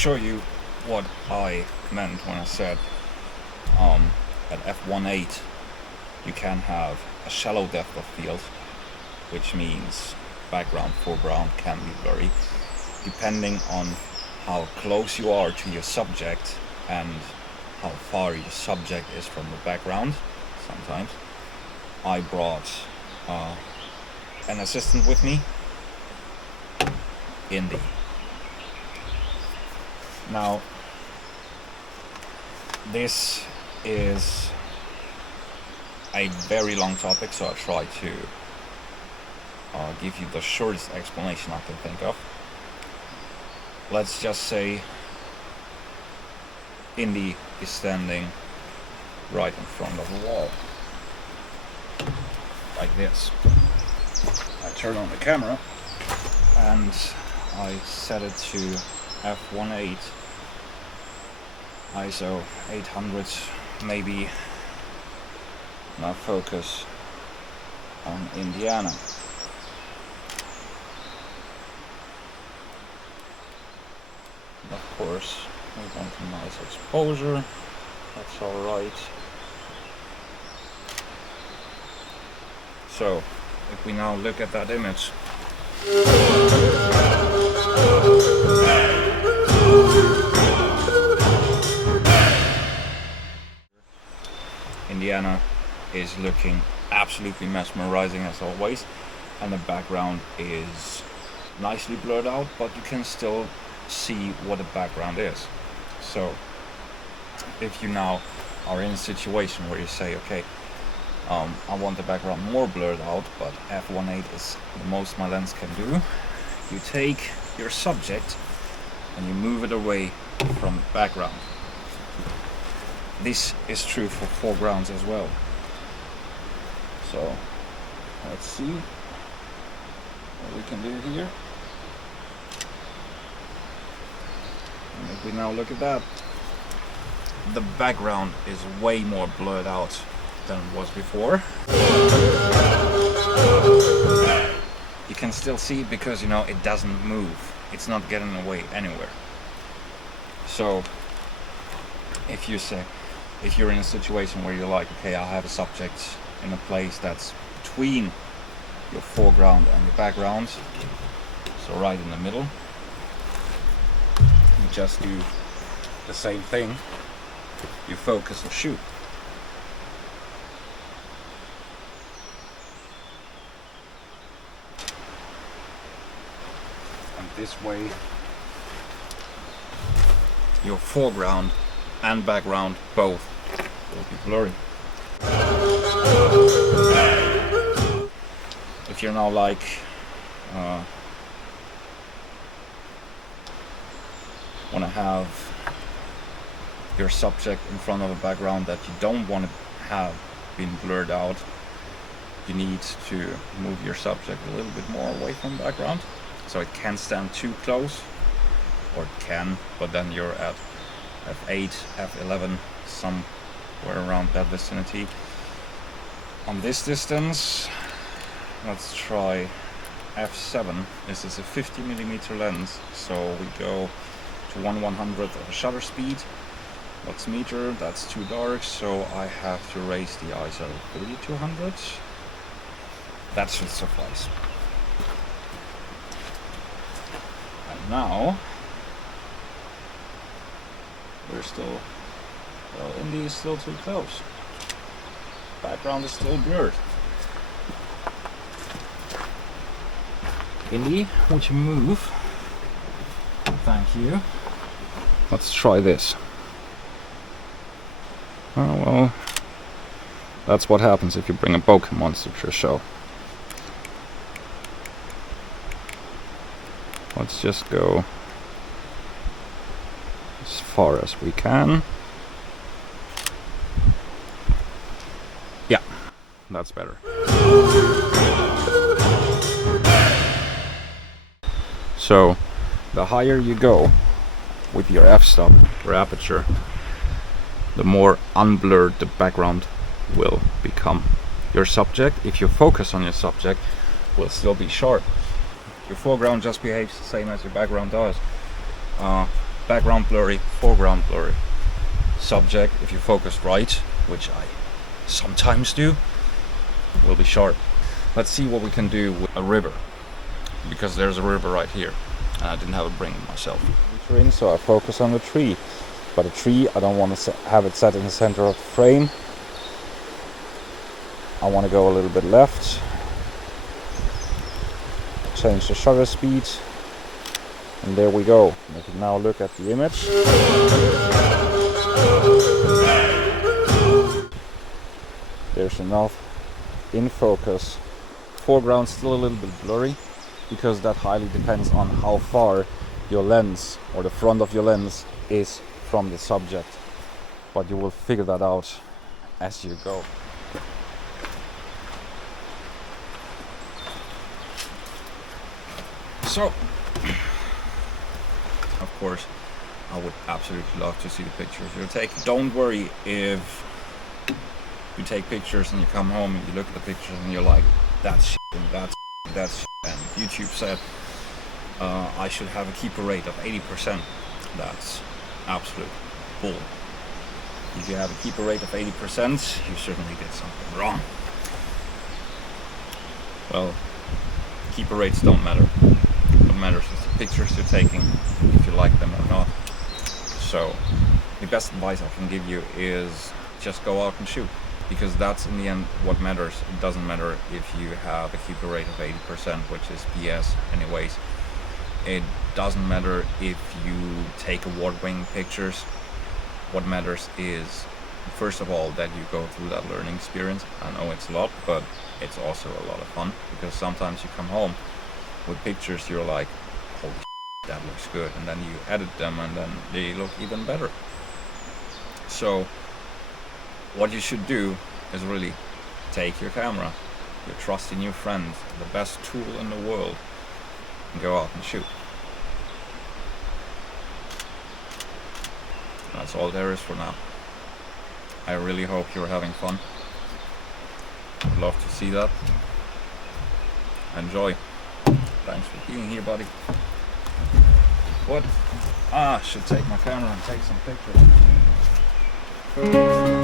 show you what I meant when I said at f1.8 you can have a shallow depth of field, which means background, foreground can be blurry, depending on how close you are to your subject and how far your subject is from the background. Sometimes I brought an assistant with me, Indy. Now this is a very long topic, so I'll try to give you the shortest explanation I can think of. Let's just say Indy is standing right in front of a wall, like this. I turn on the camera and I set it to f1.8, ISO 800, maybe. Now focus on Indiana. Of course, we want a nice exposure. That's all right. So, if we now look at that image, Indiana is looking absolutely mesmerizing as always, and the background is nicely blurred out, but you can still see what the background is. So if you now are in a situation where you say, okay, I want the background more blurred out, but f1.8 is the most my lens can do, you take your subject and you move it away from the background. This is true for foregrounds as well. So let's see what we can do here. And if we now look at that, the background is way more blurred out than it was before. You can still see it because, you know, it doesn't move. It's not getting away anywhere. So if you're in a situation where you're like, okay, I have a subject in a place that's between your foreground and your background, so right in the middle, you just do the same thing. You focus and shoot. And this way your foreground and background both will be blurry. If you're now like want to have your subject in front of a background that you don't want to have been blurred out, you need to move your subject a little bit more away from the background, so it can't stand too close, or it can, but then you're at f8, f11, somewhere around that vicinity. On this distance, let's try f7. This is a 50mm lens, so we go to 1/100th of a shutter speed. What's meter? That's too dark, so I have to raise the ISO 3200. That should suffice. And now we're still, well, Indy is still too close. Background is still blurred. Indy, would you move? Thank you. Let's try this. Oh well, that's what happens if you bring a bokeh monster to a show. Let's just go as far as we can. Yeah, that's better. So the higher you go with your f-stop or aperture, the more unblurred the background will become. Your subject, if you focus on your subject, will still be sharp. Your foreground just behaves the same as your background does. background blurry, foreground blurry. Subject, if you focus right, which I sometimes do, will be sharp. Let's see what we can do with a river, because there's a river right here and I didn't have a bring myself. So I focus on the tree, but a tree I don't want to have it set in the center of the frame. I want to go a little bit left, change the shutter speed, and there we go. We can now look at the image. There's enough in focus. Foreground still a little bit blurry, because that highly depends on how far your lens or the front of your lens is from the subject, but you will figure that out as you go. So, of course, I would absolutely love to see the pictures you're taking. Don't worry if you take pictures and you come home and you look at the pictures and you're like, that's shit and that's shit, and YouTube said I should have a keeper rate of 80%. That's absolute bull. If you have a keeper rate of 80%, you certainly did something wrong. Well, keeper rates don't matter. What matters is the pictures you're taking, if you like them or not. So the best advice I can give you is just go out and shoot, because that's in the end what matters. It doesn't matter if you have a keeper rate of 80%, which is BS anyways. It doesn't matter if you take award-winning pictures. What matters is, first of all, that you go through that learning experience. I know it's a lot, but it's also a lot of fun, because sometimes you come home with pictures you're like, holy shit, that looks good, and then you edit them and then they look even better. So what you should do is really take your camera, your trusty new friend, the best tool in the world, and go out and shoot. That's all there is for now. I really hope you're having fun. I'd love to see that. Enjoy. Thanks for being here, buddy. What? I should take my camera and take some pictures.